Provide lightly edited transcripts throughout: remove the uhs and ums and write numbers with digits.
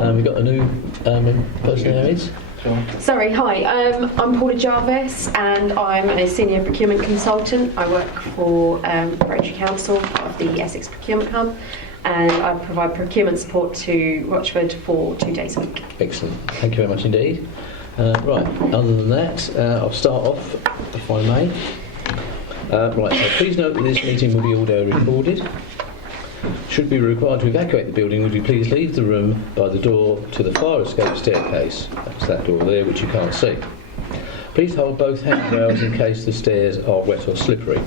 We've got a new person there, is. Sorry, hi. I'm Paula Jarvis and I'm a senior procurement consultant. I work for Braintree Council of the Essex Procurement Hub, and I provide procurement support to Rochford for 2 days a week. Excellent. Thank you very much indeed. Right, other than that, I'll start off, if I may. Right, so please note that this meeting will be audio recorded. Should be required to evacuate the building, would you please leave the room by the door to the fire escape staircase. That's that door there, which you can't see. Please hold both handrails in case the stairs are wet or slippery.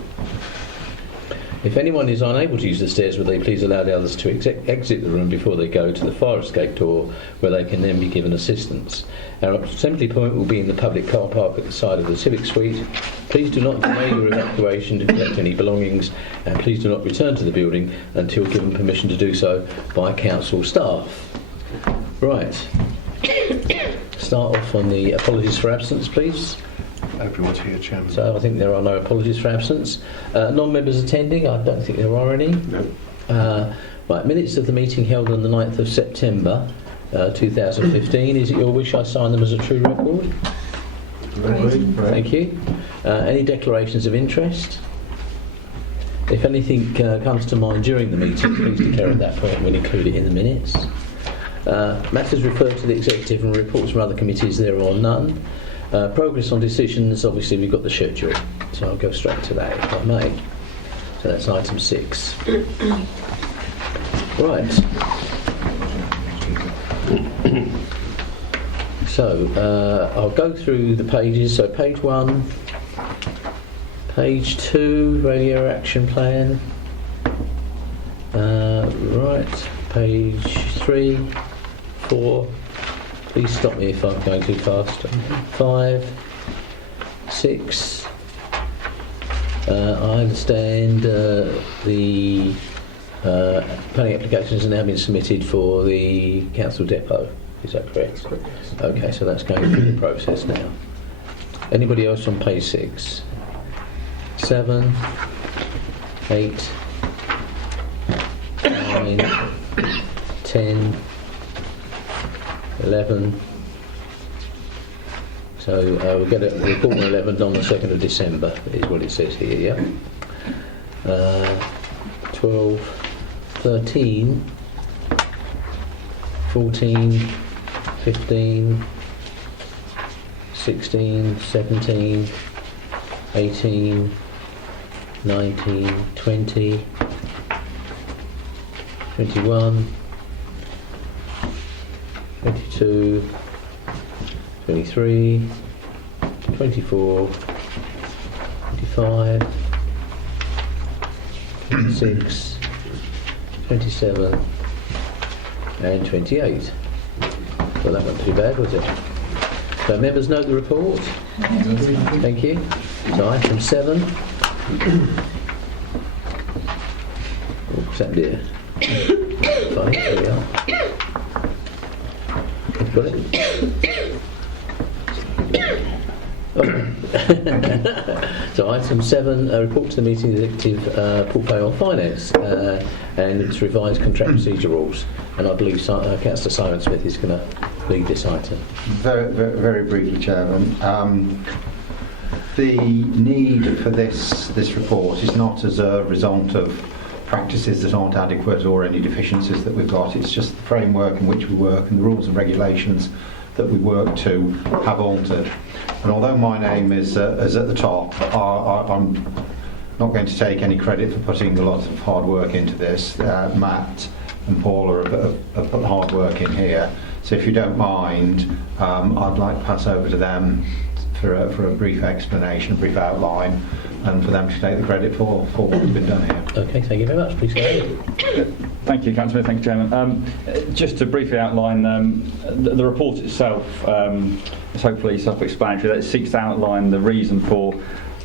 If anyone is unable to use the stairs, would they please allow the others to exit the room before they go to the fire escape door, where they can then be given assistance. Our assembly point will be in the public car park at the side of the Civic Suite. Please do not delay your evacuation to collect any belongings, and please do not return to the building until given permission to do so by council staff. Right. Start off on the apologies for absence, please. Everyone's here, Chairman. So I think there are no apologies for absence. Non-members attending, I don't think there are any. No. Right, minutes of the meeting held on the 9th of September 2015. Is it your wish I sign them as a true record? Right. Thank you. Any declarations of interest? If anything comes to mind during the meeting, please declare at that point. We'll include it in the minutes. Matters referred to the executive and reports from other committees, there are none. Progress on decisions, obviously we've got the schedule, so I'll go straight to that if I may. So that's item 6. Right. So I'll go through the pages. So page 1, page 2, radio action plan. Right, page 3, 4. Please stop me if I'm going too fast. 5, 6. I understand the planning applications are now being submitted for the council depot. Is that correct? That's correct, yes. Okay, so that's going through the process now. Anybody else on page 6? 7, 8, 9, 10. 11. So we'll get a report on 11 on the 2nd of December, is what it says here, yeah? 12, 13, 14, 15, 16, 17, 18, 19, 20, 21, 22, 23, 24, 25, 26, 27 and 28. Well, that wasn't too bad, was it? So members note the report. Thank you. So item 7. What's that dear? Fine, there we are. Got it? So item 7, a report to the meeting executive portfolio on finance and its revised contract procedure rules. And I believe Councillor Simon Smith is going to lead this item. Very briefly, Chairman. The need for this report is not as a result of practices that aren't adequate or any deficiencies that we've got. It's just the framework in which we work and the rules and regulations that we work to have altered. And although my name is at the top, I'm not going to take any credit for putting a lot of hard work into this. Matt and Paula have put hard work in here. So if you don't mind, I'd like to pass over to them for a brief explanation, a brief outline, and for them to take the credit for what's been done here. Okay, thank you very much. Please go ahead. Thank you, Councillor. Thank you, Chairman. Just to briefly outline, the report itself is hopefully self-explanatory. It seeks to outline the reason for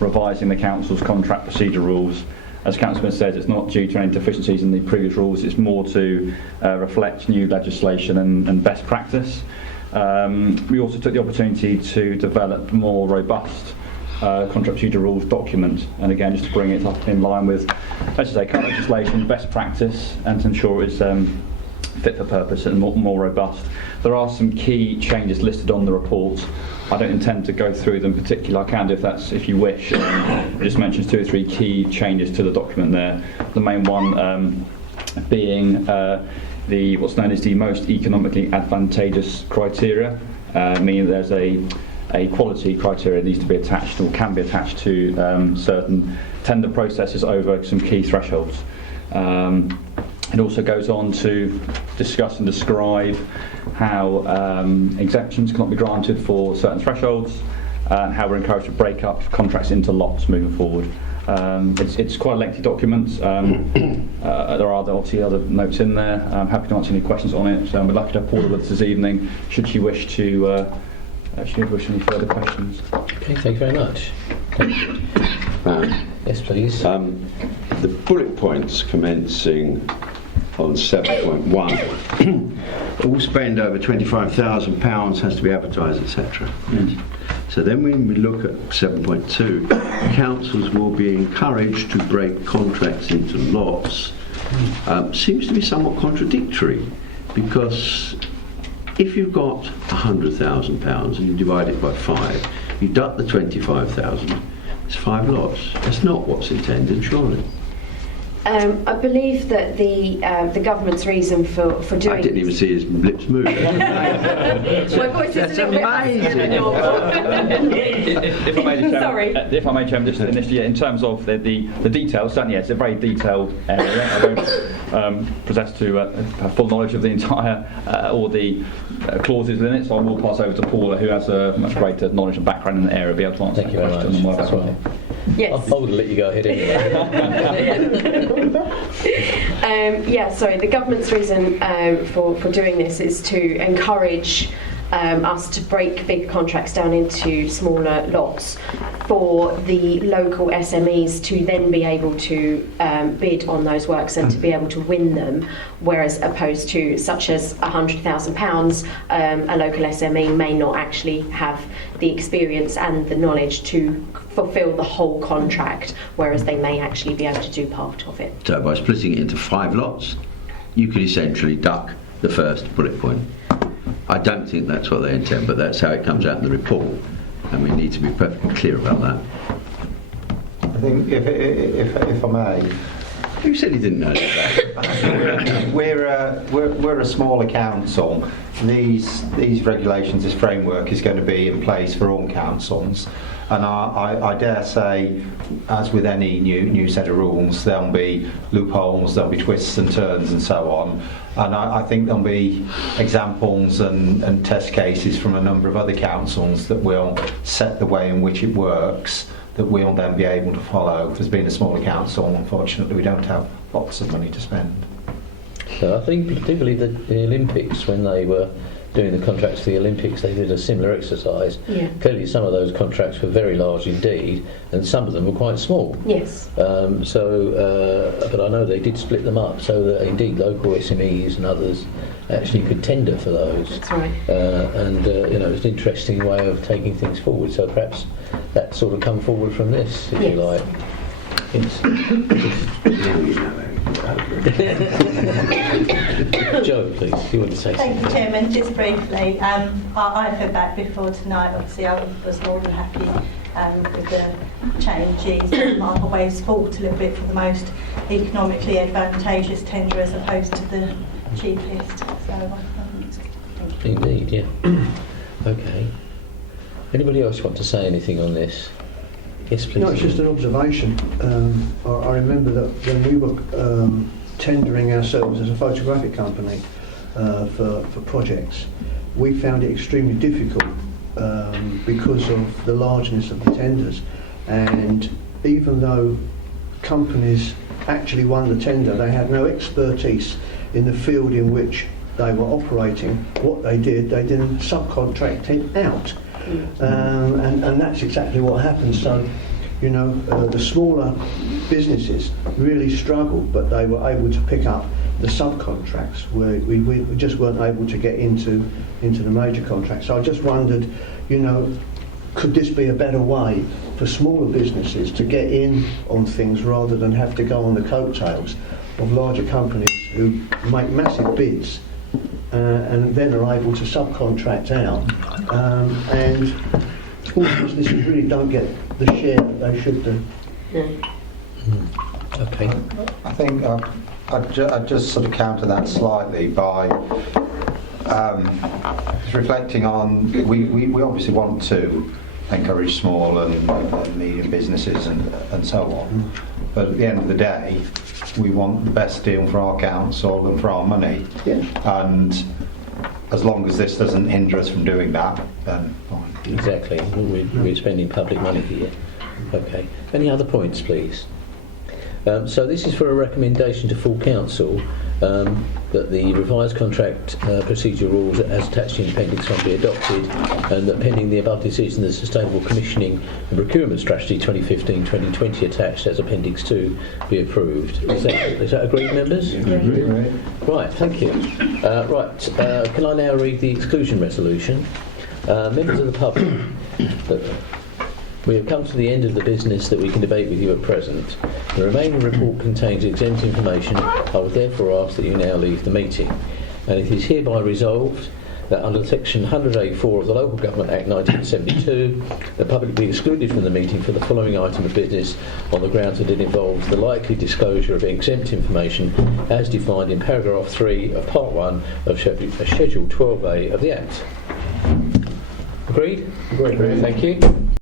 revising the Council's contract procedure rules. As Councillor said, it's not due to any deficiencies in the previous rules, it's more to reflect new legislation and best practice. We also took the opportunity to develop more robust contract procedure rules document, and again just to bring it up in line with, let's say, current legislation, best practice, and to ensure it's fit for purpose and more robust. There are some key changes listed on the report. I don't intend to go through them particularly. I can do if you wish. It just mentions 2 or 3 key changes to the document there. The main one being what's known as the most economically advantageous criteria, meaning there's a quality criteria that needs to be attached or can be attached to certain tender processes over some key thresholds. It also goes on to discuss and describe how exemptions cannot be granted for certain thresholds, and how we're encouraged to break up contracts into lots moving forward. It's quite a lengthy document. There are obviously other notes in there. I'm happy to answer any questions on it. We're lucky to have Paula with us this evening, should she wish to any further questions. Okay, thank you very much. Yes, please. The bullet points commencing on 7.1, all spend over £25,000 has to be advertised, etc. Yes. So then when we look at 7.2, councils will be encouraged to break contracts into lots. Seems to be somewhat contradictory, because if you've got £100,000 and you divide it by 5, you deduct the 25,000, it's 5 lots. That's not what's intended, surely. I believe that the government's reason for doing. I didn't even see his lips move. My voice is a little bit huskier than normal. If I may, Chairman, just initially, in terms of the details, certainly it's a very detailed area. I don't possess to have full knowledge of the entire or the clauses within it, so I will pass over to Paula, who has a much greater knowledge and background in the area, be able to answer Thank that you question. very much. That's right. Yes. I would let you go ahead anyway. So the government's reason for doing this is to encourage us to break big contracts down into smaller lots for the local SMEs to then be able to bid on those works and to be able to win them, whereas opposed to such as £100,000, a local SME may not actually have the experience and the knowledge to fulfil the whole contract, whereas they may actually be able to do part of it. So by splitting it into 5 lots, you could essentially duck the first bullet point. I don't think that's what they intend, but that's how it comes out in the report, and we need to be perfectly clear about that. I think, if I may, Who said he didn't know that? we're a smaller council. These regulations, this framework is going to be in place for all councils, and I dare say, as with any new set of rules, there'll be loopholes, there'll be twists and turns and so on, and I think there'll be examples and test cases from a number of other councils that will set the way in which it works, that we'll then be able to follow. As being a smaller council, unfortunately, we don't have lots of money to spend. So I think particularly the Olympics, when they were doing the contracts for the Olympics, they did a similar exercise. Yeah. Clearly some of those contracts were very large indeed, and some of them were quite small. Yes. But I know they did split them up so that indeed local SMEs and others actually could tender for those. That's right. It's an interesting way of taking things forward. So perhaps that sort of come forward from this, if you like. Yes. Joe, please, you want to say Thank something? you, Chairman. Just briefly, I've heard back before tonight. Obviously, I was more than happy with the changes. I always fought a little bit for the most economically advantageous tender as opposed to the cheapest. So I think it's good. Thank you. Indeed, yeah. Okay. Anybody else want to say anything on this? Yes, please. No, it's just an observation. I remember that when we were tendering ourselves as a photographic company for projects, we found it extremely difficult because of the largeness of the tenders. And even though companies actually won the tender, they had no expertise in the field in which they were operating. What they did, they didn't subcontract it out. And that's exactly what happened. So, the smaller businesses really struggled, but they were able to pick up the subcontracts where we just weren't able to get into the major contracts. So I just wondered, could this be a better way for smaller businesses to get in on things rather than have to go on the coattails of larger companies who make massive bids and then are able to subcontract out. And small businesses really don't get the share that they should do. Okay. I think I'd just sort of counter that slightly by just reflecting on, we obviously want to encourage small and medium businesses and so on, but at the end of the day, we want the best deal for our council and for our money. Yeah. And as long as this doesn't hinder us from doing that, then fine. Exactly. We're spending public money here. Okay. Any other points, please? So this is for a recommendation to full council that the revised contract procedure rules as attached in Appendix 1 be adopted, and that pending the above decision, the Sustainable Commissioning and Procurement Strategy 2015-2020 attached as Appendix 2 be approved. Is that agreed, members? Right, thank you. Can I now read the exclusion resolution? Members of the public, we have come to the end of the business that we can debate with you at present. The remaining report contains exempt information. I would therefore ask that you now leave the meeting. And it is hereby resolved that under Section 100A(4) of the Local Government Act 1972, the public be excluded from the meeting for the following item of business on the grounds that it involves the likely disclosure of exempt information as defined in paragraph 3 of Part 1 of Schedule 12A of the Act. Agreed? Agreed. Thank you.